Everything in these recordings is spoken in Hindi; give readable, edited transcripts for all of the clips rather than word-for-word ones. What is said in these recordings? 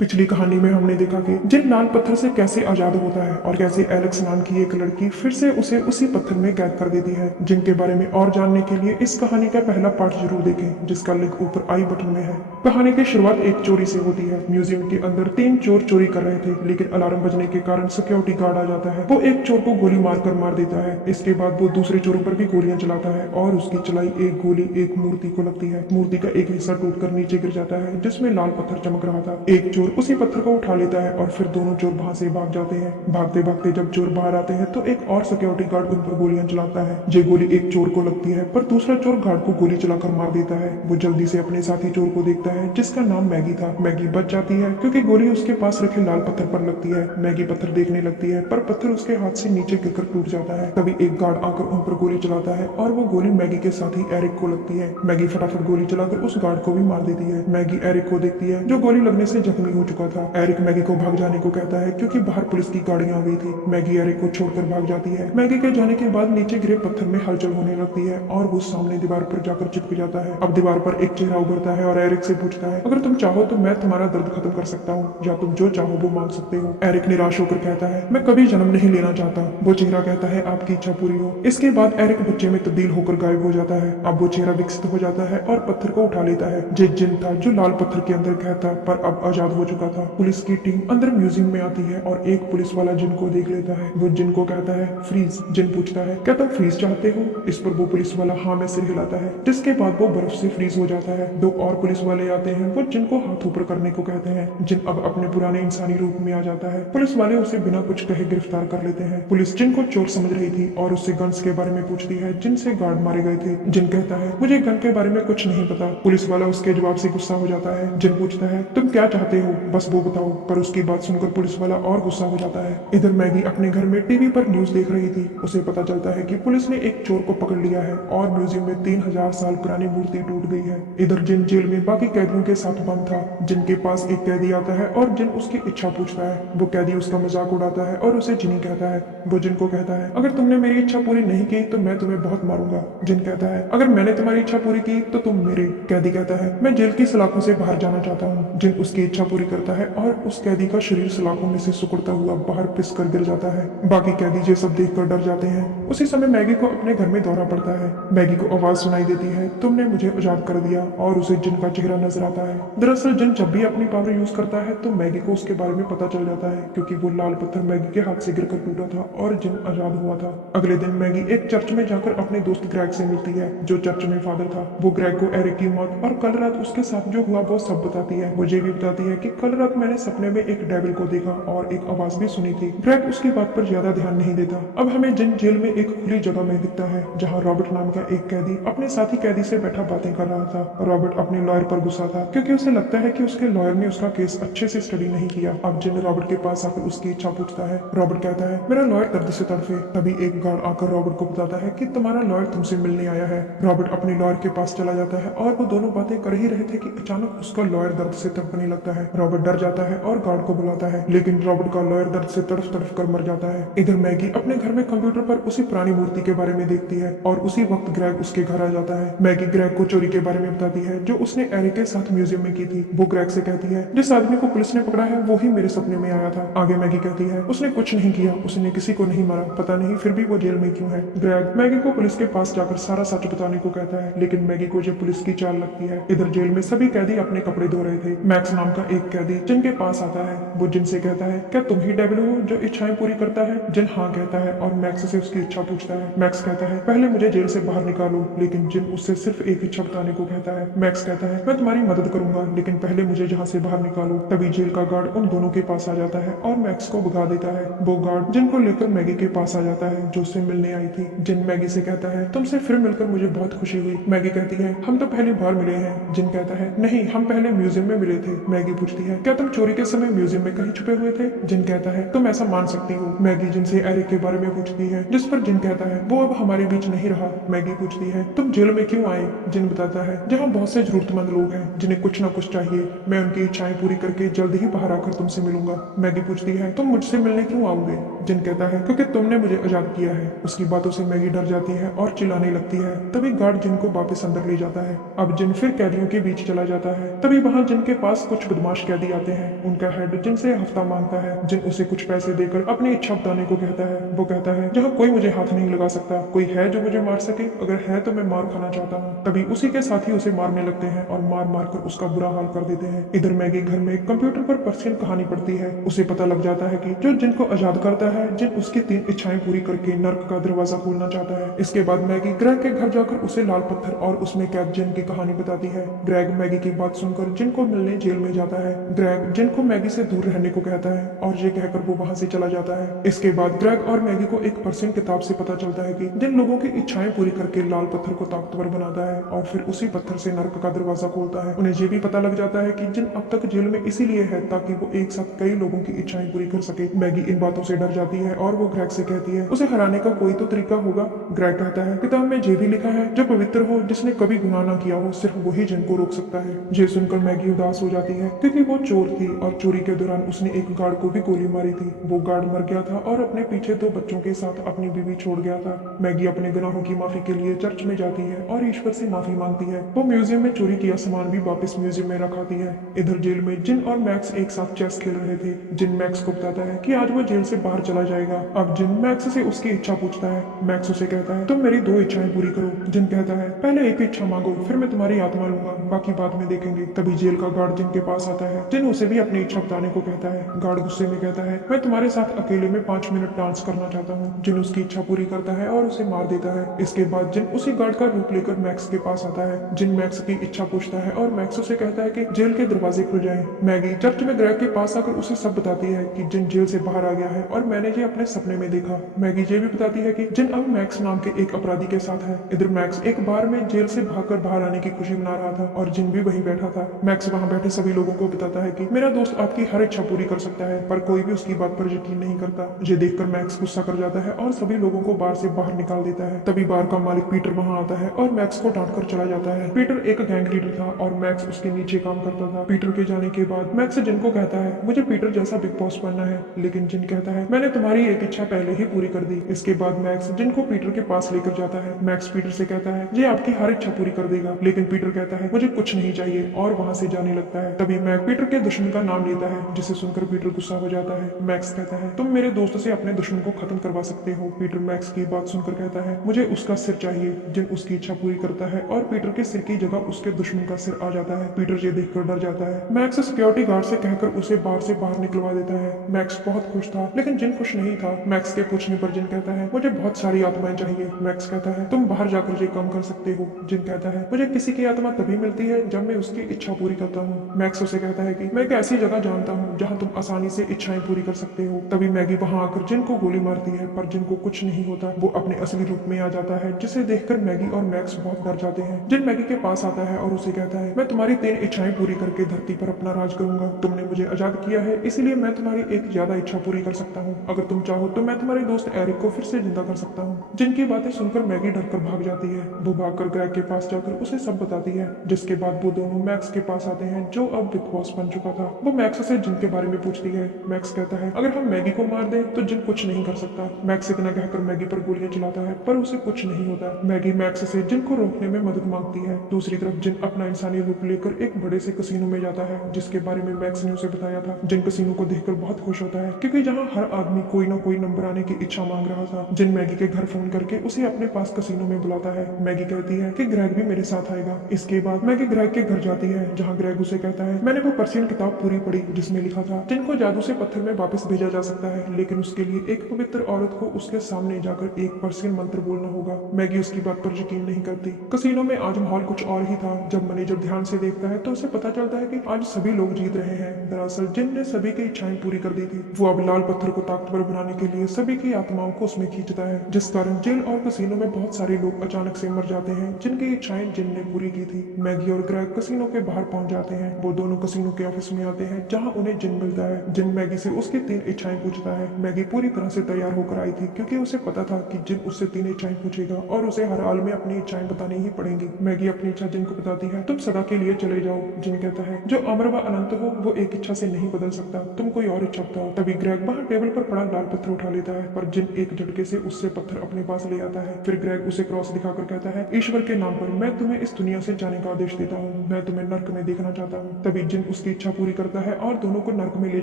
पिछली कहानी में हमने देखा कि जिन लाल पत्थर से कैसे आजाद होता है और कैसे एलेक्स नाम की एक लड़की फिर से उसे उसी पत्थर में कैद कर देती है। जिनके बारे में और जानने के लिए इस कहानी का पहला पार्ट जरूर देखें, जिसका लिंक ऊपर आई बटन में है। कहानी की शुरुआत एक चोरी से होती है। म्यूजियम के अंदर 3 चोर चोरी कर रहे थे, लेकिन अलार्म बजने के कारण सिक्योरिटी गार्ड आ जाता है। वो एक चोर को गोली मारकर मार देता है। इसके बाद वो दूसरे चोरों पर भी गोलियां चलाता है और उसकी चलाई एक गोली एक मूर्ति को लगती है। मूर्ति का एक हिस्सा टूटकर नीचे गिर जाता है, जिसमें लाल पत्थर चमक रहा था। एक चोर उसी पत्थर को उठा लेता है और फिर दोनों चोर वहां से भाग जाते हैं। भागते भागते जब चोर बाहर आते हैं तो एक और सिक्योरिटी गार्ड उन पर गोलियां चलाता है। ये गोली एक चोर को लगती है, पर दूसरा चोर गार्ड को गोली चलाकर मार देता है। वो जल्दी से अपने साथी चोर को देखता है, जिसका नाम मैगी था। मैगी बच जाती है क्योंकि गोली उसके पास रखे लाल पत्थर पर लगती है। मैगी पत्थर देखने लगती है, पर पत्थर उसके हाथ से नीचे गिरकर टूट जाता है। तभी एक गार्ड आकर उन पर गोली चलाता है और वो गोली मैगी के साथी एरिक को लगती है। मैगी फटाफट गोली चलाकर उस गार्ड को भी मार देती है। मैगी एरिक को देखती है, जो गोली लगने से जख्मी हो चुका था। एरिक मैगी को भाग जाने को कहता है क्योंकि बाहर पुलिस की गाड़ियां आ गई थी। मैगी एरिक को छोड़कर भाग जाती है। मैगी के जाने के बाद नीचे गिरे पत्थर में हलचल होने लगती है और वो सामने दीवार पर जाकर चिपक जाता है। अब दीवार पर एक चेहरा उभरता है और एरिक से पूछता है, अगर तुम चाहो तो मैं तुम्हारा दर्द खत्म कर सकता हूँ, या तुम जो चाहो वो मांग सकते हो। एरिक निराश होकर कहता है, मैं कभी जन्म नहीं लेना चाहता। वो चेहरा कहता है, आपकी इच्छा पूरी हो। इसके बाद एरिक बच्चे में तब्दील होकर गायब हो जाता है। अब वो चेहरा विकसित हो जाता है और पत्थर को उठा लेता है। जे जिन था जो लाल पत्थर के अंदर कैद था, पर अब आजाद हो चुका था। पुलिस की टीम अंदर म्यूजियम में आती है और एक पुलिस वाला जिन को देख लेता है। वो जिन को कहता है, फ्रीज। जिन पूछता है, क्या तुम फ्रीज चाहते हो? इस पर वो पुलिस वाला हाँ में सिर हिलाता है, जिसके बाद वो बर्फ से फ्रीज हो जाता है। 2 और पुलिस वाले आते हैं। वो जिन को हाथ ऊपर करने को कहते हैं। जिन अब अपने पुराने इंसानी रूप में आ जाता है। पुलिस वाले उसे बिना कुछ कहे गिरफ्तार कर लेते हैं। पुलिस जिन को चोर समझ रही थी और उससे गन्स के बारे में पूछती है, जिनसे गार्ड मारे गए थे। जिन कहता है, मुझे गन के बारे में कुछ नहीं पता। पुलिस वाला उसके जवाब से गुस्सा हो जाता है। जिन पूछता है, तुम क्या चाहते हो, बस वो बताओ। पर उसकी बात सुनकर पुलिस वाला और गुस्सा हो जाता है। इधर मैगी अपने घर में टीवी पर न्यूज देख रही थी। उसे पता चलता है कि पुलिस ने एक चोर को पकड़ लिया है और म्यूजियम में 3000 साल पुरानी मूर्ति टूट गई है। इधर जिन जेल में बाकी कैदियों के साथ बंद था। जिनके पास एक कैदी आता है और जिन उसकी इच्छा पूछता है। वो कैदी उसका मजाक उड़ाता है और उसे जिनी कहता है। वो जिन को कहता है, अगर तुमने मेरी इच्छा पूरी नहीं की तो मैं तुम्हें बहुत मारूंगा। जिन कहता है, अगर मैंने तुम्हारी इच्छा पूरी की तो तुम मेरे। कैदी कहता है, मैं जेल की सलाखों से बाहर जाना चाहता हूँ। जिन उसकी इच्छा पूरी करता है और उस कैदी का शरीर सलाखों में से सुकुड़ता हुआ बाहर पिस कर गिर जाता है। बाकी कैदी ये सब देखकर डर जाते हैं। उसी समय मैगी को अपने घर में दौरा पड़ता है। मैगी को आवाज सुनाई देती है, तुमने मुझे आजाद कर दिया, और उसे जिन का चेहरा नजर आता है। दरअसल जिन जब भी अपनी पावर यूज करता है तो मैगी को उसके बारे में पता चल जाता है, क्योंकि वो लाल पत्थर मैगी के हाथ से गिरकर टूटा था और जिन आजाद हुआ था। अगले दिन मैगी एक चर्च में जाकर अपने दोस्त ग्रेग से मिलती है, जो चर्च में फादर था। वो ग्रेग को एरिक की मौत और कल रात उसके साथ जो हुआ वो सब बताती है। मुझे भी बताती है कि कल रात मैंने सपने में एक डेविल को देखा और एक आवाज भी सुनी थी। ग्रेग उसकी बात पर ज्यादा ध्यान नहीं देता। अब हमें जिन जेल में एक खुली जगह में दिखता है, जहाँ रॉबर्ट नाम का एक कैदी अपने साथी कैदी से बैठा बातें कर रहा था। रॉबर्ट अपने लॉयर पर गुस्सा था, क्योंकि उसे लगता है कि उसके लॉयर ने उसका केस अच्छे से स्टडी नहीं किया। अब जिन रॉबर्ट के पास आकर उसकी इच्छा पूछता है। रॉबर्ट कहता है, मेरा लॉयर दर्द से तड़फे। तभी एक गार्ड आकर रॉबर्ट को बताता है कि तुम्हारा लॉयर तुमसे मिलने आया है। रॉबर्ट अपने लॉयर के पास चला जाता है और वो दोनों बातें कर ही रहे थे कि अचानक उसका लॉयर दर्द से तड़पने लगता है। रॉबर्ट डर जाता है और गार्ड को बुलाता है, लेकिन रॉबर्ट का लॉयर दर्द से तड़फ तड़फ कर मर जाता है। इधर मैगी अपने घर में कंप्यूटर पर उसी पुरानी मूर्ति के बारे में देखती है और उसी वक्त ग्रेग उसके घर आ जाता है। मैगी ग्रेग को चोरी के बारे में बताती है, जो उसने एरिक के साथ म्यूजियम में की थी। वो ग्रेग से कहती है, जिस आदमी को पुलिस ने पकड़ा है वो ही मेरे सपने में आया था। आगे मैगी कहती है, उसने कुछ नहीं किया, उसने किसी को नहीं मारा, पता नहीं फिर भी वो जेल में क्यों है। ग्रेग मैगी को पुलिस के पास जाकर सारा सच बताने को कहता है, लेकिन मैगी को जो पुलिस की चाल लगती है। इधर जेल में सभी कैदी अपने कपड़े धो रहे थे। मैक्स नाम का एक कैदी जिन के पास आता है। वो जिन से कहता है, क्या तुम ही डेविल हो जो इच्छाएं पूरी करता है? जिन हाँ कहता है और मैक्स से उसकी इच्छा पूछता है। मैक्स कहता है, पहले मुझे जेल से बाहर निकालो, लेकिन जिन उससे सिर्फ एक इच्छा बताने को कहता है। मैक्स कहता है, मैं तुम्हारी मदद करूंगा, लेकिन पहले मुझे यहाँ से बाहर निकालो। तभी जेल का गार्ड उन दोनों के पास आ जाता है और मैक्स को भगा देता है। वो गार्ड जिन को लेकर मैगी के पास आ जाता है, जो उससे मिलने आई थी। जिन मैगी से कहता है, तुमसे फिर मिलकर मुझे बहुत खुशी हुई। मैगी कहती है, हम तो पहली बार मिले हैं। जिन कहता है, नहीं, हम पहले म्यूजियम में मिले थे। मैगी पूछती है, क्या तुम चोरी के समय म्यूजियम में कहीं छुपे हुए थे? जिन कहता है, तुम ऐसा मान सकती हो। मैगी जिनसे एरिक के बारे में पूछती है, जिस पर जिन कहता है वो अब हमारे बीच नहीं रहा। मैगी पूछती है तुम जेल में क्यों आए? जिन बताता है जहाँ बहुत से जरूरतमंद लोग हैं जिन्हें कुछ ना कुछ चाहिए, मैं उनकी इच्छाएं पूरी करके जल्द ही बाहर आकर तुमसे मिलूंगा। मैगी पूछती है तुम मुझसे मिलने क्यों आओगे? जिन कहता है क्योंकि तुमने मुझे आजाद किया है। उसकी बातों से मैगी डर जाती है और चिल्लाने लगती है। तभी गार्ड जिन को वापस अंदर ले जाता है। अब जिन फिर कैदियों के बीच चला जाता है। तभी वहाँ जिन के पास कुछ बदमाश कैदी आते हैं। उनका हेड जिन से हफ्ता मांगता है। जिन उसे कुछ पैसे देकर अपनी इच्छा बताने को कहता है। वो कहता है जहाँ कोई मुझे हाथ नहीं लगा सकता, कोई है जो मुझे मार सके? अगर है तो मैं मार खाना चाहता हूँ। तभी उसी के साथी उसे मारने लगते हैं और मार मार कर उसका बुरा हाल कर देते हैं। इधर मैगी घर में कंप्यूटर पर पर्शियन कहानी पढ़ती है। उसे पता लग जाता है कि जो जिन को आजाद करता है जिन उसकी 3 इच्छाएं पूरी करके नर्क का दरवाजा खोलना चाहता है। इसके बाद मैगी ग्रेग के घर जाकर उसे लाल पत्थर और उसमें कैद जिन की कहानी बताती है। ग्रेग मैगी की बात सुनकर जिन को मिलने जेल में जाता है। ग्रेग जिन को मैगी से दूर रहने को कहता है और ये कहकर वो वहां से चला जाता है। इसके बाद ग्रेग और मैगी को एक पर्शियन किताब से पता चलता है कि जिन लोगों की इच्छाएं पूरी करके लाल पत्थर को ताकतवर बनाता है और फिर उसी पत्थर से नर्क का दरवाजा खोलता है। उन्हें ये भी पता लग जाता है कि जिन अब तक जेल में इसीलिए है ताकि वो एक साथ कई लोगों की इच्छाएं पूरी कर सके। मैगी इन बातों से डर जाती है और वो ग्रेग से कहती है उसे हराने का कोई तो तरीका होगा। ग्रेग कहता है किताब में ये भी लिखा है जो पवित्र हो, जिसने कभी गुनाह ना किया हो, सिर्फ वही जिन को रोक सकता है। ये सुनकर मैगी उदास हो जाती है क्योंकि वो चोर थी और चोरी के दौरान उसने एक गार्ड को भी गोली मारी थी। वो गार्ड मर गया था और अपने पीछे 2 बच्चों के साथ अपनी बीवी छोड़ गया था। मैगी अपने गुनाहों की माफी के लिए चर्च में जाती है और ईश्वर से माफी मांगती है। वो म्यूजियम में चोरी किया सामान भी वापस म्यूजियम में रखाती है। इधर जेल में जिन और मैक्स एक साथ चेस खेल रहे थे। जिन मैक्स को बताता है कि आज वो जेल से बाहर चला जाएगा। अब जिन मैक्स से उसकी इच्छा पूछता है। मैक्स उसे कहता है तुम मेरी 2 इच्छाएं पूरी करो। जिन कहता है पहले एक इच्छा मांगो, फिर मैं तुम्हारी आत्मा लूंगा, बाकी बाद में देखेंगे। तभी जेल का गार्ड जिन के पास आता है। जिन उसे भी अपनी इच्छा बताने को कहता है। गार्ड गुस्से में कहता है मैं तुम्हारे साथ अकेले में 5 मिनट डांस करना चाहता हूँ। जिन उसकी इच्छा पूरी करता है और उसे मार देता है। इसके बाद जिन उसी गार्ड का रूप लेकर मैक्स के पास आता है। जिन मैक्स की इच्छा पूछता है और मैक्स उसे कहता है कि जेल के दरवाजे खुल जाएं। मैगी चर्च में ग्रेग के पास आकर उसे सब बताती है कि जिन जेल से बाहर आ गया है और मैंने ये अपने सपने में देखा। मैगी ये भी बताती है कि जिन अब मैक्स नाम के एक अपराधी के साथ है। इधर मैक्स एक बार में जेल से भागकर बाहर आने की खुशी मना रहा था और जिन भी वहीं बैठा था। मैक्स वहां बैठे सभी लोगों को बताता है कि मेरा दोस्त आपकी हर इच्छा पूरी कर सकता है, पर कोई भी उसकी बात पर यकीन नहीं करता। ये देखकर मैक्स गुस्सा कर जाता है और सभी लोगों को बार से बाहर निकाल देता है। तभी बार का मालिक पीटर वहां आता है और मैक्स को डांट कर चला जाता है। पीटर एक गैंग लीडर था और मैक्स उसके नीचे काम करता था। पीटर के जाने के बाद मैक्स जिन को कहता है मुझे पीटर जैसा बिग बॉस बनना है, लेकिन जिन कहता है मैंने तुम्हारी एक इच्छा पहले ही पूरी कर दी। इसके बाद मैक्स जिन को पीटर के पास लेकर जाता है। मैक्स पीटर से कहता है ये आपकी हर इच्छा पूरी कर देगा, लेकिन पीटर कहता है मुझे कुछ नहीं चाहिए और वहां से जाने लगता है। तभी मैक्स पीटर के दुश्मन का नाम लेता है, जिसे सुनकर पीटर गुस्सा हो जाता है। मैक्स कहता है तुम मेरे दोस्त से अपने दुश्मन को खत्म करवा सकते हो। पीटर मैक्स की बात सुनकर कहता है मुझे उसका सिर चाहिए। जिन उसकी इच्छा पूरी करता है और पीटर के सिर की जगह उसके दुश्मन का सिर आ जाता है। पीटर ये देखकर डर जाता है। मैक्स सिक्योरिटी गार्ड से कहकर उसे बार से बाहर निकलवा देता है। मैक्स बहुत खुश था, लेकिन जिन खुश नहीं था। मैक्स के पूछने पर जिन कहता है मुझे बहुत सारी आत्माएं चाहिए। मैक्स कहता है तुम बाहर जाकर ये काम कर सकते हो। जिन कहता है मुझे किसी की आत्मा तभी मिलती है जब मैं उसकी इच्छा पूरी करता हूँ। मैक्स उसे कहता है कि मैं एक ऐसी जगह जानता हूँ जहाँ तुम आसानी से इच्छाएं पूरी कर सकते हो। तभी मैगी वहां आकर जिन को गोली मारती है, पर जिन को कुछ नहीं होता। वो अपने असली रूप में आ जाता है, जिसे देखकर मैगी और मैक्स बहुत डर जाते हैं। जिन मैगी के पास आता है और उसे कहता है मैं तुम्हारी 3 इच्छाएं पूरी करके धरती पर अपना राज करूंगा। तुमने मुझे आजाद किया है, इसलिए मैं तुम्हारी एक ज्यादा इच्छा पूरी कर सकता हूँ। अगर तुम चाहो तो मैं तुम्हारे दोस्त एरिक को फिर से जिंदा कर सकता हूँ। जिनकी बातें सुनकर मैगी डरकर भाग जाती है। वो भागकर ग्रेग के पास जाकर उसे सब बताती है, जिसके बाद वो दोनों मैक्स के पास आते हैं, जो अब बिग बॉस बन चुका था। वो मैक्स से जिन के बारे में पूछती है। मैक्स कहता है अगर हम मैगी को मार दें तो जिन कुछ नहीं कर सकता। मैक्स इतना कहकर मैगी पर गोलियां चलाता है, पर उसे कुछ नहीं होता। मैगी मैक्स से जिन को रोकने में मदद मांगती है। दूसरी तरफ जिन अपना इंसानी रूप लेकर एक बड़े से कसीनो में जाता है, जिसके बारे में मैक्स ने उसे बताया था। जिन कसीनो को देखकर बहुत खुश होता है, क्योंकि जहाँ हर आदमी कोई ना कोई नंबर आने की इच्छा मांग रहा था। जिन मैगी के घर फोन करके उसे अपने पास कसीनो में बुलाता है। मैगी कहती है कि ग्रेग भी मेरे साथ आएगा। इसके बाद मैगी ग्रेग के घर जाती है, जहाँ ग्रेग उसे कहता है मैंने वो पर्शियन किताब पूरी पढ़ी जिसमें लिखा था जिनको जादू से पत्थर में वापस भेजा जा सकता है, लेकिन उसके लिए एक पवित्र औरत को उसके सामने जाकर एक पर्शियन मंत्र बोलना होगा। मैगी उसकी बात पर यकीन नहीं करती। कसीनो में आज माहौल कुछ और ही था। जब मैनेजर ध्यान से देखता है तो उसे पता चलता है कि आज सभी लोग जीत रहे हैं। दरअसल जिन ने सभी की इच्छाएं पूरी कर दी थी। वो अब लाल पत्थर को ताकतवर बनाने के लिए सभी की आत्माओं को उसमें खींचता है, जिस कारण जेल और कसीनो में बहुत सारे लोग अचानक से मर जाते हैं, जिनकी इच्छाएं जिन ने पूरी की थी। मैगी और ग्रेग कसीनो के बाहर पहुंच जाते हैं। वो दोनों कसीनो के ऑफिस में आते हैं, जहां उन्हें जिन मिलता है। जिन मैगी से उसकी 3 इच्छाएं पूछता है। मैगी पूरी तरह से तैयार होकर आई थी, क्योंकि उसे उसे पता था कि जिन उससे 3 इच्छाएं पूछेगा और उसे हर हाल में अपनी इच्छाएं बतानी ही पड़ेंगी। मैगी अपनी इच्छा जिन को बताती है, तुम सदा के लिए चले जाओ। जिन कहता है, जो अमर व अनंत हो वो एक इच्छा से नहीं बदल सकता, तुम कोई और इच्छा बताओ। तभी ग्रेग बाहर टेबल पर पड़ा लाल पत्थर उठा लेता है, पर जिन एक झटके से उससे पत्थर अपने पास ले आता है। फिर ग्रेग उसे क्रॉस दिखाकर कहता है, ईश्वर के नाम पर मैं तुम्हें इस दुनिया से जाने का आदेश देता हूँ, मैं तुम्हें नर्क में देखना चाहता हूँ। तभी जिन उसकी इच्छा पूरी करता है और दोनों को नर्क में ले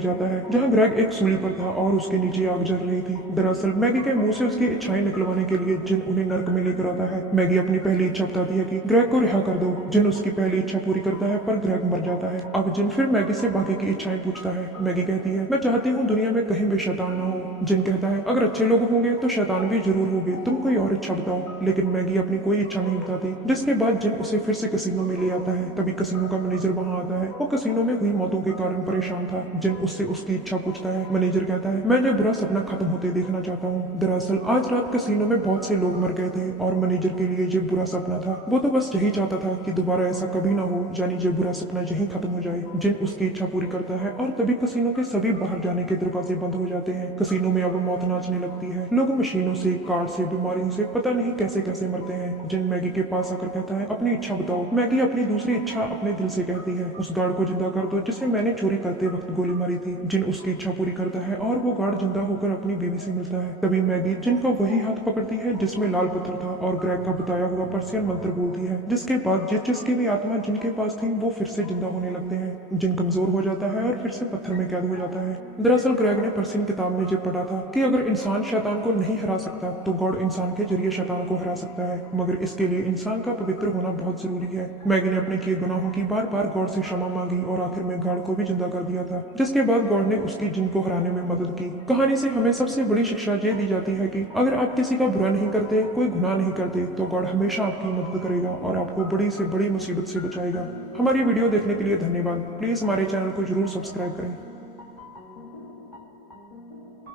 जाता है, जहाँ ग्रेग एक सूली पर था और उसके नीचे आग जल रही थी। दरअसल मैगी के मुंह से उसकी इच्छाएं निकलवाने के लिए जिन उन्हें नर्क में लेकर आता है। मैगी अपनी पहली इच्छा बताती है कि ग्रेग को रिहा कर दो। जिन उसकी पहली इच्छा पूरी करता है, पर ग्रेग मर जाता है। अब जिन फिर मैगी से बाकी की इच्छाएं पूछता है। मैगी कहती है, मैं चाहती हूँ दुनिया में कहीं भी शैतान ना हो। जिन कहता है, अगर अच्छे लोग होंगे तो शैतान भी जरूर होंगे, तुम कोई और इच्छा बताओ। लेकिन मैगी अपनी कोई इच्छा नहीं बताती, जिसके बाद जिन उसे फिर से कसिनो में ले आता है। तभी कसिनो का मैनेजर वहां आता है। वो कसिनो में हुई मौतों के कारण परेशान था। जिन उससे उसकी इच्छा पूछता है। मैनेजर कहता है, मैं जो बुरा सपना खत्म होते देखना चाहता हूँ। दरअसल आज रात कसिनो में बहुत से लोग मर गए थे और मैनेजर के लिए ये बुरा सपना था। वो तो बस यही चाहता था कि दोबारा ऐसा कभी ना हो, यानी ये बुरा सपना यही खत्म हो जाए। जिन उसकी इच्छा पूरी करता है और तभी कसिनो के सभी बाहर जाने के दरवाजे बंद हो जाते हैं। कसिनो में अब मौत नाचने लगती है। लोग मशीनों से, कार से, बीमारियों से पता नहीं कैसे कैसे मरते हैं। जिन मैगी के पास आकर कहता है, अपनी इच्छा बताओ। मैगी अपनी दूसरी इच्छा अपने दिल से कहती है, उस गार्ड को जिंदा कर दो जिसे मैंने चोरी करते वक्त गोली मारी थी। जिन उसकी इच्छा पूरी करता है और वो गार्ड जिंदा होकर अपनी बीवी से मिलता है। तभी मैगी जिन का वही हाथ पकड़ती है जिसमें लाल पत्थर था और ग्रेग का बताया हुआ पर्सियन मंत्र बोलती है, जिसके बाद जिसकी भी आत्मा जिनके पास थी वो फिर से जिंदा होने लगते हैं। जिन कमजोर हो जाता है और फिर से पत्थर में कैद हो जाता है। दरअसल ग्रेग ने पर्सियन किताब में ये पढ़ा था कि अगर इंसान शैतान को नहीं हरा सकता तो गॉड इंसान के जरिए शैतान को हरा सकता है, मगर इसके लिए इंसान का पवित्र होना बहुत जरूरी है। मैगी ने अपने किए गुनाहों की बार बार गॉड से क्षमा मांगी और आखिर में गार्ड को भी जिंदा कर दिया था, जिसके बाद गॉड ने उसकी जिन को हराने में मदद की। कहानी से हमें सबसे बड़ी शिक्षा ये दी जाती है कि अगर आप किसी का बुरा नहीं करते, कोई गुनाह नहीं करते, तो गॉड हमेशा आपकी मदद करेगा और आपको बड़ी से बड़ी मुसीबत से बचाएगा। हमारी वीडियो देखने के लिए धन्यवाद। प्लीज हमारे चैनल को जरूर सब्सक्राइब करें।